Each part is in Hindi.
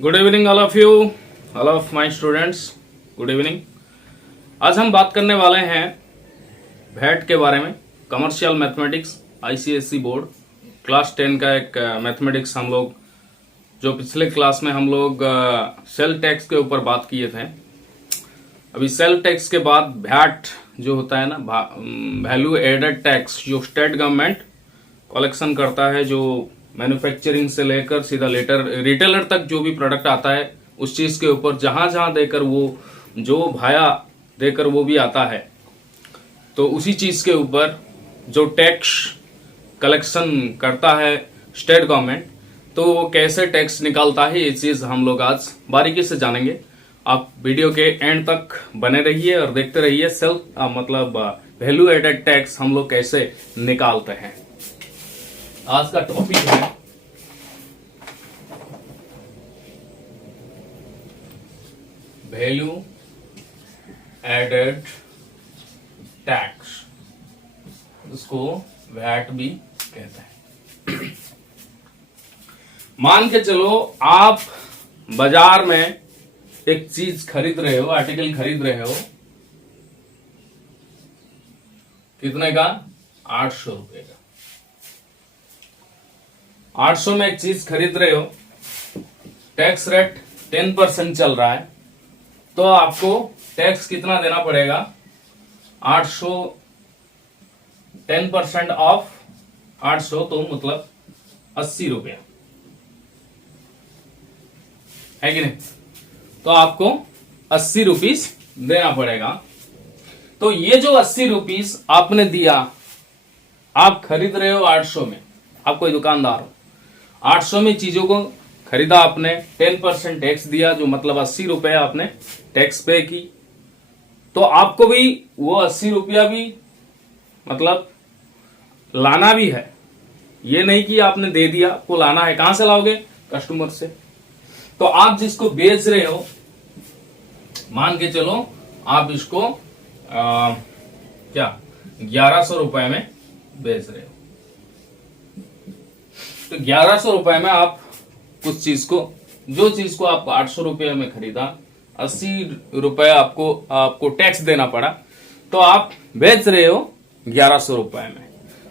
Good evening all of you, all of my students. Good evening. आज हम बात करने वाले हैं भैट के बारे में। Commercial mathematics ICSE board class 10 का एक मैथमेटिक्स हम लोग जो पिछले क्लास में हम लोग सेल टैक्स के ऊपर बात किए थे। अभी सेल टैक्स के बाद भैट जो होता है ना, वैल्यू एडेड टैक्स, जो स्टेट गवर्नमेंट कलेक्शन करता है, जो मैन्युफैक्चरिंग से लेकर सीधा रिटेलर तक जो भी प्रोडक्ट आता है उस चीज के ऊपर जहां जहां देकर वो जो भाया देकर वो भी आता है, तो उसी चीज के ऊपर जो टैक्स कलेक्शन करता है स्टेट गवर्नमेंट, तो वो कैसे टैक्स निकालता है, ये चीज हम लोग आज बारीकी से जानेंगे। आप वीडियो के एंड तक बने रहिए और देखते रहिए मतलब वैल्यू एडेड टैक्स हम लोग कैसे निकालते हैं। आज का टॉपिक है वैल्यू एडेड टैक्स, उसको वैट भी कहते हैं। मान के चलो आप बाजार में एक चीज खरीद रहे हो, आर्टिकल खरीद रहे हो, कितने का? 800 रुपए का। 800 में एक चीज खरीद रहे हो, टैक्स रेट 10% चल रहा है, तो आपको टैक्स कितना देना पड़ेगा? 800 10% ऑफ 800 तो मतलब 80 रुपया है कि नहीं? तो आपको 80 रुपीस देना पड़ेगा। तो ये जो 80 रुपीस आपने दिया, आप खरीद रहे हो 800 में, आप कोई दुकानदार हो, 800 में चीजों को खरीदा आपने, 10% टैक्स दिया, जो मतलब 80 रुपया आपने टैक्स पे की, तो आपको भी वो 80 रुपया भी मतलब लाना भी है। ये नहीं कि आपने दे दिया, आपको लाना है। कहां से लाओगे? कस्टमर से। तो आप जिसको बेच रहे हो, मान के चलो आप इसको क्या 1100 रुपए में बेच रहे हो, तो 1100 रुपए में आप उस चीज को, जो चीज को आपको 800 रुपए में खरीदा, 80 रुपए आपको टैक्स देना पड़ा, तो आप बेच रहे हो 1100 रुपए में।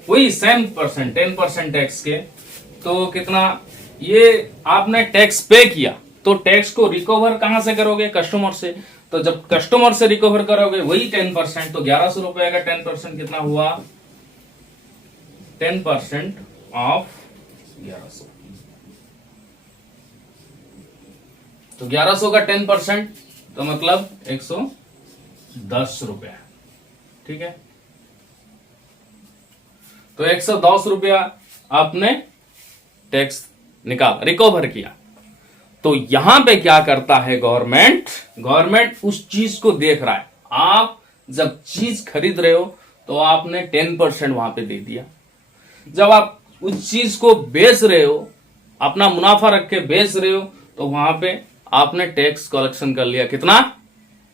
वही सेम परसेंट 10% टैक्स के, तो कितना ये आपने टैक्स पे किया, तो टैक्स को रिकवर कहां से करोगे? कस्टमर से। तो जब कस्टमर से रिकवर करोगे वही 10%, तो 1100 रुपए का 10% कितना हुआ? 10% ऑफ 1100, तो 1100 का 10% तो मतलब 110 रुपया। ठीक है, तो 110 रुपया आपने टैक्स रिकवर किया। तो यहां पे क्या करता है गवर्नमेंट उस चीज को देख रहा है। आप जब चीज खरीद रहे हो तो आपने 10% वहां पे दे दिया, जब आप उस चीज को बेच रहे हो, अपना मुनाफा रख के बेच रहे हो, तो वहां पे आपने टैक्स कलेक्शन कर लिया। कितना?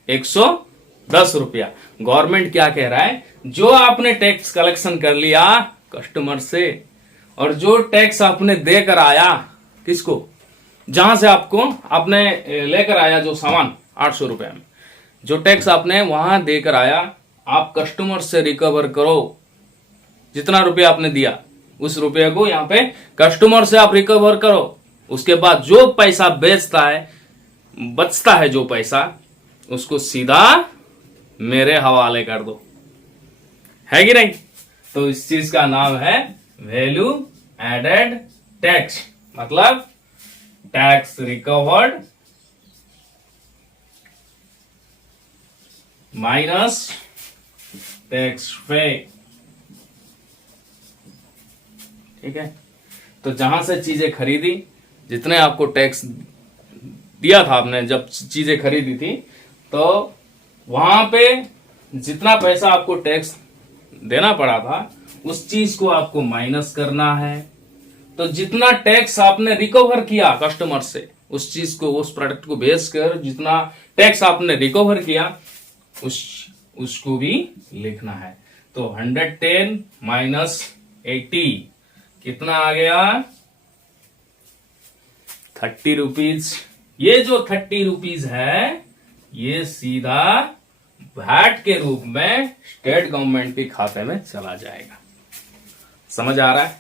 110 रुपया। गवर्नमेंट क्या कह रहा है? जो आपने टैक्स कलेक्शन कर लिया कस्टमर से, और जो टैक्स आपने देकर आया किसको, जहां से आपने लेकर आया जो सामान 800 रुपया में, जो टैक्स आपने वहां देकर आया, आप कस्टमर से रिकवर करो। जितना रुपया आपने दिया उस रुपये को यहां पे कस्टमर से आप रिकवर करो। उसके बाद जो पैसा बेचता है, बचता है जो पैसा, उसको सीधा मेरे हवाले कर दो, है कि नहीं? तो इस चीज का नाम है वैल्यू एडेड टैक्स, मतलब टैक्स रिकवर्ड माइनस टैक्स पे। ठीक है, तो जहां से चीजें खरीदी, जितने आपको टैक्स दिया था आपने जब चीजें खरीदी थी, तो वहां पे जितना पैसा आपको टैक्स देना पड़ा था, उस चीज को आपको माइनस करना है। तो जितना टैक्स आपने रिकवर किया कस्टमर से, उस चीज को, उस प्रोडक्ट को बेचकर जितना टैक्स आपने रिकवर किया, उसको भी लिखना है। तो 110 माइनस 80 कितना आ गया? 30 रुपीज ये जो 30 रुपीज है ये सीधा वैट के रूप में स्टेट गवर्नमेंट के खाते में चला जाएगा। समझ आ रहा है?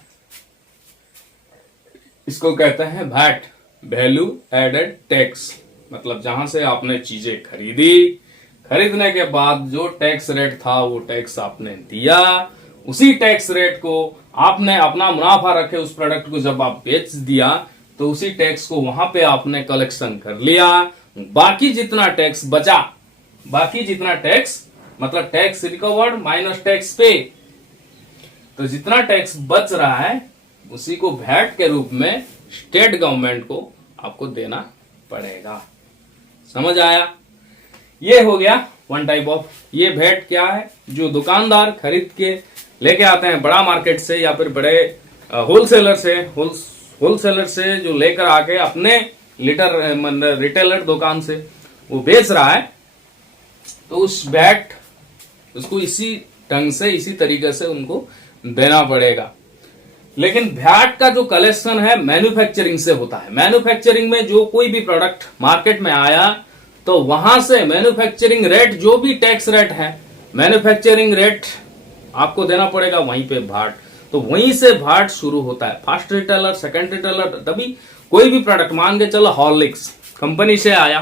इसको कहते हैं वैट, वैल्यू एडेड टैक्स। मतलब जहां से आपने चीजें खरीदी, खरीदने के बाद जो टैक्स रेट था वो टैक्स आपने दिया, उसी टैक्स रेट को आपने अपना मुनाफा रखे उस प्रोडक्ट को जब आप बेच दिया तो उसी टैक्स को वहां पे आपने कलेक्शन कर लिया। बाकी जितना टैक्स बचा, बाकी जितना टैक्स मतलब टैक्स रिकवर्ड माइनस टैक्स पे, तो जितना टैक्स बच रहा है उसी को वैट के रूप में स्टेट गवर्नमेंट को आपको देना पड़ेगा। समझ आया? ये हो गया वन टाइप ऑफ। ये वैट क्या है? जो दुकानदार खरीद के लेके आते हैं बड़ा मार्केट से या फिर बड़े होलसेलर से जो लेकर आके अपने रिटेलर दुकान से वो बेच रहा है, तो उस वैट उसको इसी ढंग से इसी तरीके से उनको देना पड़ेगा। लेकिन वैट का जो कलेक्शन है मैन्युफैक्चरिंग से होता है। मैन्युफैक्चरिंग में जो कोई भी प्रोडक्ट मार्केट में आया तो वहां से मैन्युफैक्चरिंग रेट, जो भी टैक्स रेट है मैन्युफैक्चरिंग रेट आपको देना पड़ेगा, वहीं पे भाट। तो वहीं से भाट शुरू होता है। फर्स्ट रिटेलर, सेकंड रिटेलर, तभी कोई भी प्रोडक्ट मान के चलो हॉर्लिक्स कंपनी से आया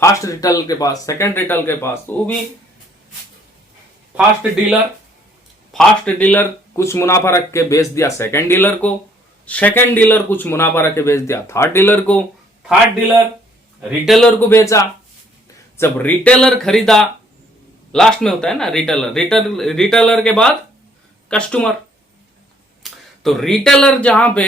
फर्स्ट रिटेलर के पास, सेकंड रिटेलर के पास, तो वो भी फर्स्ट डीलर कुछ मुनाफा रख के बेच दिया सेकंड डीलर को, सेकंड डीलर कुछ मुनाफा रख के बेच दिया थर्ड डीलर को, थर्ड डीलर रिटेलर को बेचा। जब रिटेलर खरीदा, लास्ट में होता है ना रिटेलर के बाद कस्टमर। तो रिटेलर जहां पे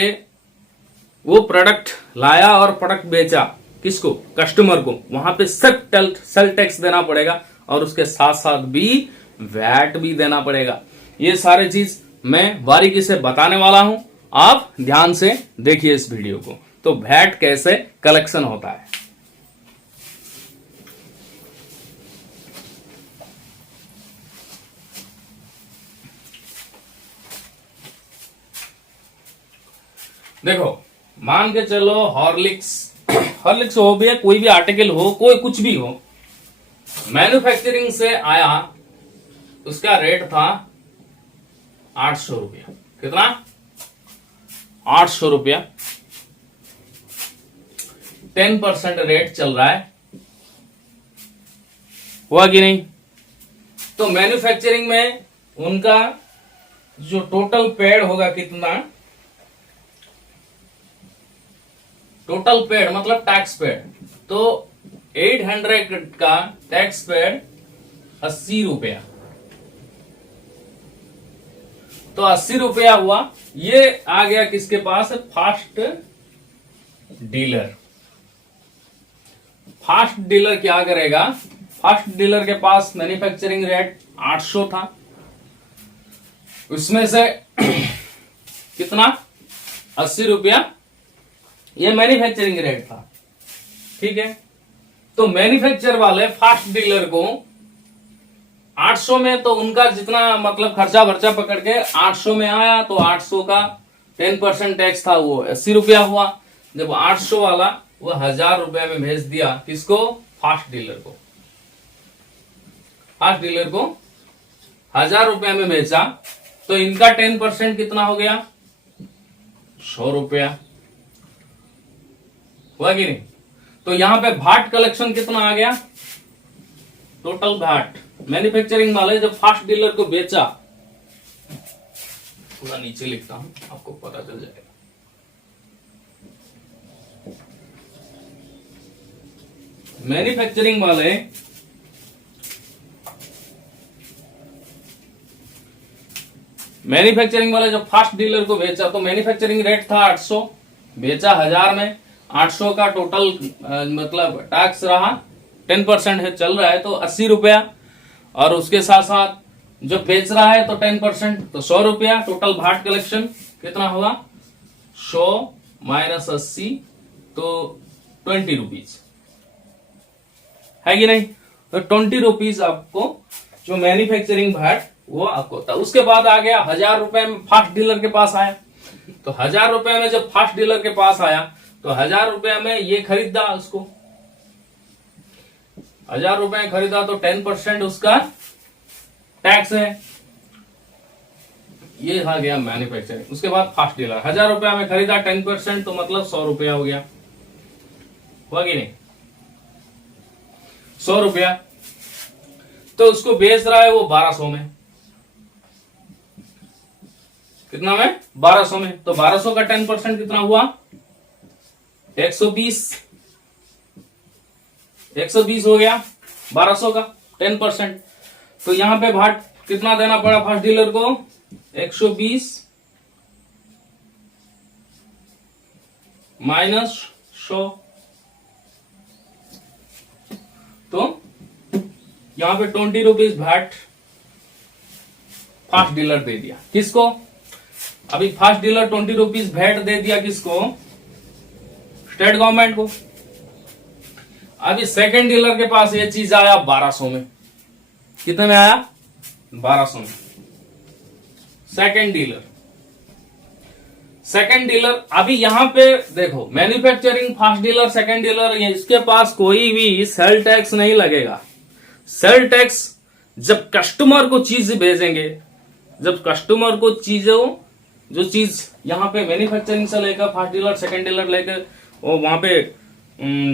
वो प्रोडक्ट लाया और प्रोडक्ट बेचा किसको? कस्टमर को, वहां पे सेल टैक्स देना पड़ेगा और उसके साथ साथ भी वैट भी देना पड़ेगा। ये सारे चीज मैं बारीकी से बताने वाला हूं, आप ध्यान से देखिए इस वीडियो को। तो वैट कैसे कलेक्शन होता है। देखो, मान के चलो हॉर्लिक्स हो भी, कोई भी आर्टिकल हो, कोई कुछ भी हो, मैन्युफैक्चरिंग से आया, उसका रेट था 800 रुपया। कितना? 800 रुपया। 10% रेट चल रहा है, हुआ कि नहीं? तो मैन्युफैक्चरिंग में उनका जो टोटल पेड होगा कितना? टोटल पेड मतलब टैक्स पेड, तो 800 का टैक्स पेड 80 रुपया, तो 80 रुपया हुआ। ये आ गया किसके पास? First dealer. फर्स्ट डीलर क्या करेगा? फर्स्ट डीलर के पास मैन्युफैक्चरिंग रेट 800 था, उसमें से कितना? 80 रुपया ये मैन्युफैक्चरिंग रेट था, ठीक है। तो मैन्युफैक्चर वाले फर्स्ट डीलर को 800 में, तो उनका जितना मतलब खर्चा वर्चा पकड़ के 800 में आया, तो 800 का 10% टैक्स था, वो 80 रुपया हुआ। जब 800 वाला वो 1000 रुपया में भेज दिया किसको? फर्स्ट डीलर को। फर्स्ट डीलर को 1000 रुपया में भेजा, तो इनका 10% कितना हो गया? 100 रुपया, हुआ कि नहीं? तो यहां पे भाट कलेक्शन कितना आ गया? टोटल भाट मैन्युफैक्चरिंग वाले जब फर्स्ट डीलर को बेचा, थोड़ा नीचे लिखता हूं आपको पता चल जाएगा। मैन्युफैक्चरिंग वाले जब फर्स्ट डीलर को बेचा, तो मैन्युफैक्चरिंग रेट था 800, बेचा 1000 में, 800 का टोटल मतलब टैक्स रहा, 10% है चल रहा है, तो 80 रुपया, और उसके साथ साथ जो बेच रहा है तो 10%, तो 100 रुपया। टोटल भाट कलेक्शन कितना होगा? 100 माइनस 80, तो 20 रुपीज, है कि नहीं? तो 20 रुपीज आपको जो मैन्युफैक्चरिंग भाट वो आपको था। उसके बाद आ गया 1000 रुपए में फर्स्ट डीलर के पास आया, तो 1000 रुपए में जब फर्स्ट डीलर के पास आया तो 1000 रुपया में ये खरीदा उसको, 1000 रुपए में खरीदा तो 10% उसका टैक्स है। ये आ गया मैन्युफैक्चरिंग। उसके बाद फास्ट डीलर, 1000 रुपया में खरीदा 10% तो मतलब 100 रुपया हो गया, हुआ कि नहीं, 100 रुपया। तो उसको बेच रहा है वो 1200 में, कितना में, 1200 में। तो 1200 का 10% कितना हुआ, 120, 120 हो गया 1200 का 10%। तो यहां पे भाट कितना देना पड़ा फर्स्ट डीलर को, 120 माइनस 100। तो यहां पे 20 रुपीज भाट फास्ट डीलर दे दिया किसको, अभी फास्ट डीलर 20 रुपीज वैट दे दिया किसको, स्टेट गवर्नमेंट को। अभी सेकंड डीलर के पास ये चीज आया 1200 में, कितने में आया, 1200 में। सेकंड डीलर अभी यहां पे देखो, manufacturing, fast dealer, second dealer, इसके पास कोई भी सेल टैक्स नहीं लगेगा। सेल टैक्स जब कस्टमर को चीज भेजेंगे, जब कस्टमर को चीजों, जो चीज यहां पे मैन्युफैक्चरिंग से लेकर फास्ट डीलर, सेकंड डीलर लेकर वो वहां पे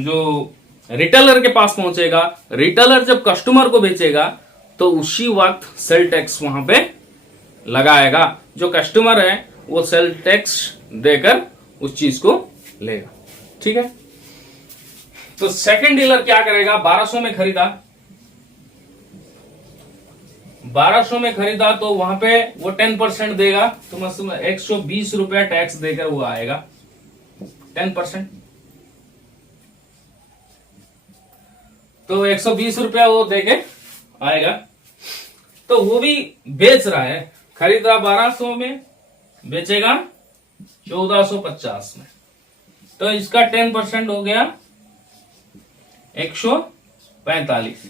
जो रिटेलर के पास पहुंचेगा, रिटेलर जब कस्टमर को बेचेगा तो उसी वक्त सेल टैक्स वहां पे लगाएगा। जो कस्टमर है वो सेल टैक्स देकर उस चीज को लेगा, ठीक है। तो सेकंड डीलर क्या करेगा, 1200 में खरीदा, 1200 में खरीदा तो वहां पे वो 10% देगा, तो मतलब 120 रुपया टैक्स देकर वो आएगा 10%। तो 120 रुपया वो देके आएगा। तो वो भी बेच रहा है, खरीद रहा 1200 में, बेचेगा 1450 में। तो इसका 10% हो गया 145,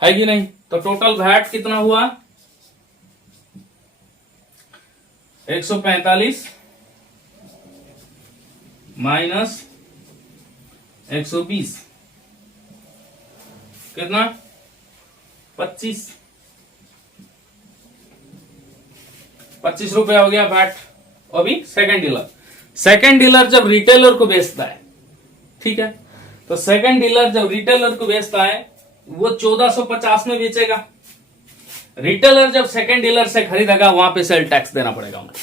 है कि नहीं। तो टोटल वैट कितना हुआ, 145 माइनस 120, कितना, 25 रुपया हो गया वैट। अभी सेकंड डीलर जब रिटेलर को बेचता है, ठीक है, तो सेकंड डीलर जब रिटेलर को बेचता है वो 1450 में बेचेगा। रिटेलर जब सेकंड डीलर से खरीदेगा वहां पे सेल टैक्स देना पड़ेगा उन्हें,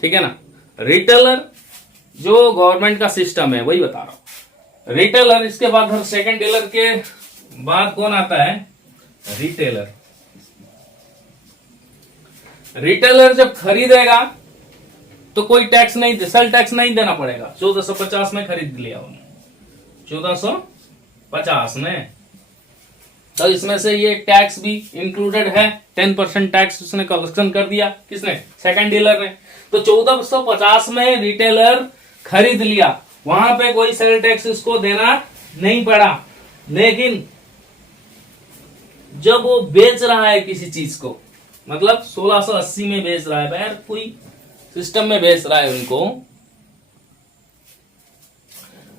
ठीक है ना। रिटेलर जो गवर्नमेंट का सिस्टम है वही बता रहा हूं, रिटेलर। इसके बाद सेकंड डीलर के बाद कौन आता है, रिटेलर। रिटेलर जब खरीदेगा तो कोई टैक्स नहीं, सेल टैक्स नहीं देना पड़ेगा। 1450 में खरीद लिया उन्होंने, 1450 में, तो इसमें से ये टैक्स भी इंक्लूडेड है, 10% टैक्स उसने कलेक्शन कर दिया, किसने, सेकंड डीलर ने। तो 1450 में रिटेलर खरीद लिया, वहां पे कोई सेल टैक्स उसको देना नहीं पड़ा। लेकिन जब वो बेच रहा है किसी चीज को, मतलब 1680 में बेच रहा है, यार कोई सिस्टम में बेच रहा है उनको,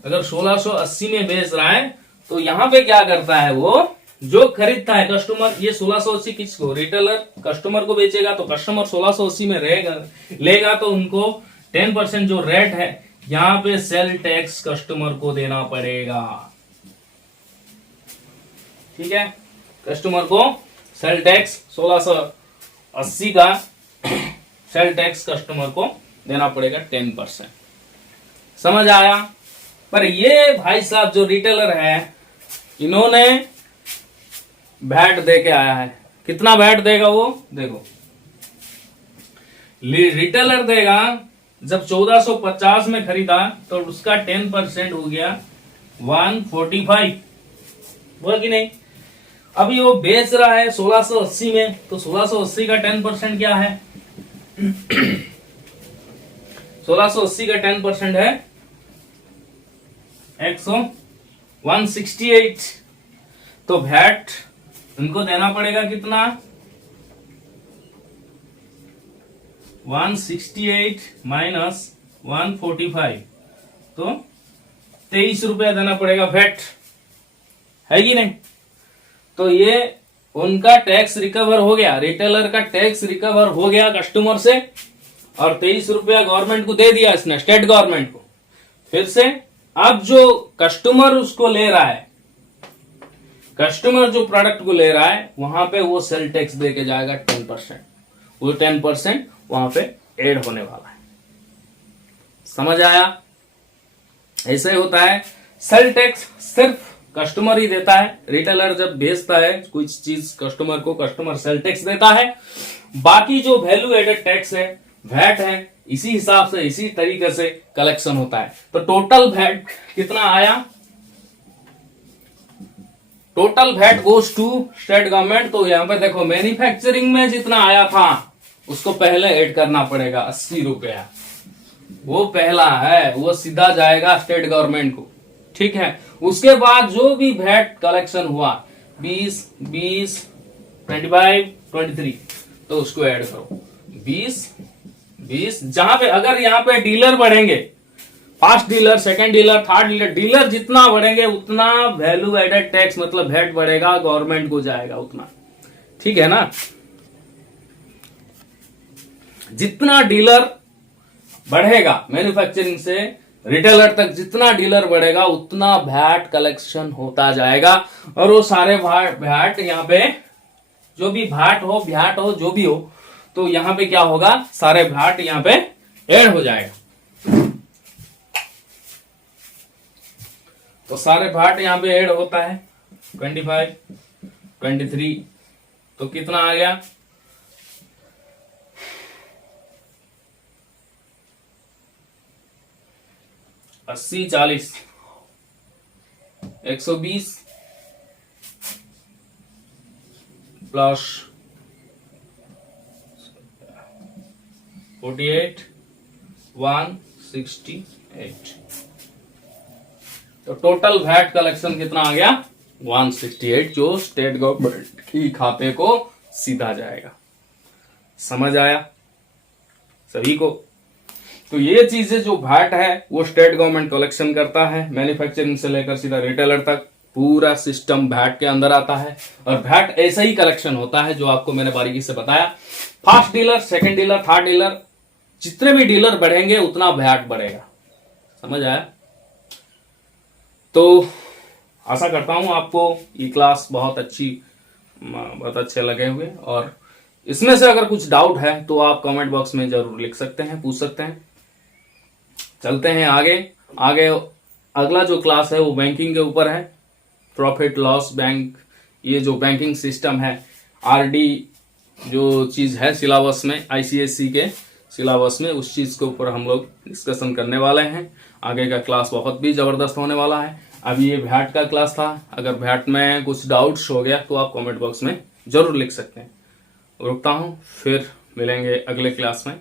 अगर 1680 में बेच रहा है तो यहां पे क्या करता है, वो जो खरीदता है कस्टमर, ये 1680 किसको, रिटेलर कस्टमर को बेचेगा, तो कस्टमर 1680 में लेगा तो उनको 10% जो रेट है यहां पे सेल टैक्स कस्टमर को देना पड़ेगा, ठीक है। कस्टमर को सेल टैक्स 1680 का सेल टैक्स कस्टमर को देना पड़ेगा 10%, समझ आया। पर ये भाई साहब जो रिटेलर है, इन्होंने वैट दे के आया है। कितना वैट देगा वो देखो, रिटेलर देगा, जब 1450 में खरीदा तो उसका 10% हो गया 145, हुआ कि नहीं। अभी वो बेच रहा है 1680 में, तो 1680 का 10% क्या है 1680 का 10% है 168। तो वैट उनको देना पड़ेगा कितना, 168 माइनस 145, तो 23 रुपया देना पड़ेगा वैट, है कि नहीं। तो ये उनका टैक्स रिकवर हो गया, रिटेलर का टैक्स रिकवर हो गया कस्टमर से, और 23 रुपया गवर्नमेंट को दे दिया इसने, स्टेट गवर्नमेंट को। फिर से अब जो कस्टमर उसको ले रहा है, कस्टमर जो प्रोडक्ट को ले रहा है, वहां पे वो सेल टैक्स दे के जाएगा 10%। वो 10% वहां पे ऐड होने वाला है। समझ आया? ऐसे ही होता है। सेल टैक्स सिर्फ कस्टमर ही देता है। रिटेलर जब बेचता है कुछ चीज कस्टमर को, कस्टमर सेल टैक्स देता है। बाकी जो वैल्यू एडेड टैक्स है, वैट है, इसी हिसाब से, इसी तरीके से कलेक्शन होता है। तो टोटल वैट कितना आया? Total VAT goes to state government. तो यहां पे देखो, मैन्युफैक्चरिंग में जितना आया था उसको पहले ऐड करना पड़ेगा, 80 रुपया। वो पहला है, वो सीधा जाएगा स्टेट गवर्नमेंट को, ठीक है। उसके बाद जो भी वैट कलेक्शन हुआ, 20, 25, 23, तो उसको ऐड करो। 20, जहां पे अगर यहाँ पे डीलर बढ़ेंगे, first dealer, second dealer, third dealer जितना बढ़ेंगे उतना वैल्यू एडेड टैक्स मतलब वैट बढ़ेगा, गवर्नमेंट को जाएगा उतना, ठीक है ना। जितना डीलर बढ़ेगा मैन्युफैक्चरिंग से रिटेलर तक, जितना डीलर बढ़ेगा उतना वैट कलेक्शन होता जाएगा। और वो सारे वैट यहाँ पे जो भी वैट हो जो भी हो, तो यहाँ पे क्या होगा, सारे वैट यहाँ पे ऐड हो जाएगा। तो सारे वैट यहाँ पे ऐड होता है। 25, 23, तो कितना आ गया? 80, 40, 120 प्लस 48, 168। तो टोटल वैट कलेक्शन कितना आ गया? 168, जो स्टेट गवर्नमेंट की खाते को सीधा जाएगा। समझ आया सभी को? तो ये चीजें जो वैट है वो स्टेट गवर्नमेंट कलेक्शन करता है, मैन्युफैक्चरिंग से लेकर सीधा रिटेलर तक पूरा सिस्टम वैट के अंदर आता है। और वैट ऐसा ही कलेक्शन होता है जो आपको मैंने बारीकी से बताया। First dealer, second dealer, third dealer, जितने भी डीलर बढ़ेंगे उतना वैट बढ़ेगा। समझ आया? तो आशा करता हूं आपको ये क्लास बहुत अच्छे लगे हुए। और इसमें से अगर कुछ डाउट है तो आप कमेंट बॉक्स में जरूर लिख सकते हैं, पूछ सकते हैं। चलते हैं आगे। अगला जो क्लास है वो बैंकिंग के ऊपर है, प्रॉफिट लॉस बैंक। ये जो बैंकिंग सिस्टम है, आरडी जो चीज है सिलेबस में, आईसीएससी के सिलेबस में, उस चीज के ऊपर हम लोग डिस्कशन करने वाले हैं। आगे का क्लास बहुत भी जबरदस्त होने वाला है। अभी ये वैट का क्लास था। अगर वैट में कुछ डाउट्स हो गया तो आप कमेंट बॉक्स में जरूर लिख सकते हैं। रुकता हूं, फिर मिलेंगे अगले क्लास में।